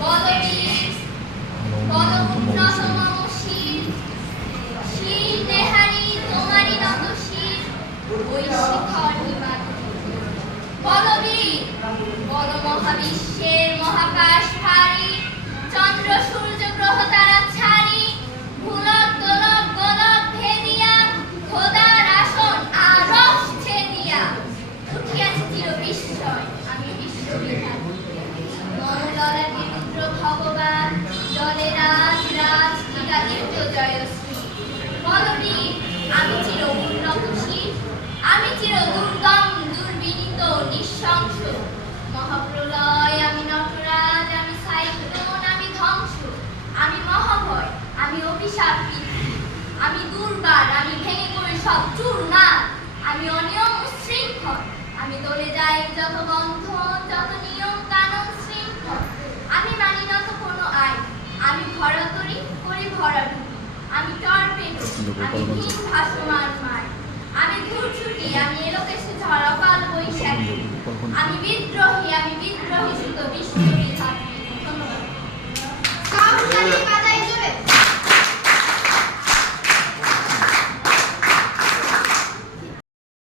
বলবীর বলপুত্র মম শির শির নেহারি তোমারি নত শির ওই শিখর হিমাদ্রি বলবীর বল মহাবিশ্বের মহাকাশ ভারী চন্দ্র সূর্য গ্রহ তারা ছাড়ি ভুলক দোলক গোলক ভেদিয়া খোদার আসন আরশ ছেদিয়া উঠিয়াছে চির বিস্ময় আমি বিশ্ববিধান মনোললাটি রুদ্র ভগবান জলে রাজ রাজ ক্রীড়াদীপ্ত জয়শ্রী বলবীর আমি চির উন্নতশীল আমি চির দুর্গম দুর্বিনীত নিঃশংস মহাপ্রলয় আমি নটরাজ আমি সাইক্লোন আমি ধ্বংস আমি মহাভয় আমি অভিশাপ বৃদ্ধি আমি দুর্বার আমি ভেঙে পড়ে সব চূর্ণার আমি অনিয়ম উচ্ছৃঙ্খল আমি দলে যাই যত বন্ধন যত নিয়ম কানুন শৃঙ্খল আমি মানি নত কোনো আইন আমি ভরাতরি করি ভরাডুবি আমি টর্পেডো আমি হিম ভাসমান মাই আমি ধূর্ছুটি আমি এলোকেশে ঝড় অকাল বৈশাখী আমি বিদ্রোহী সুত বিশ্ব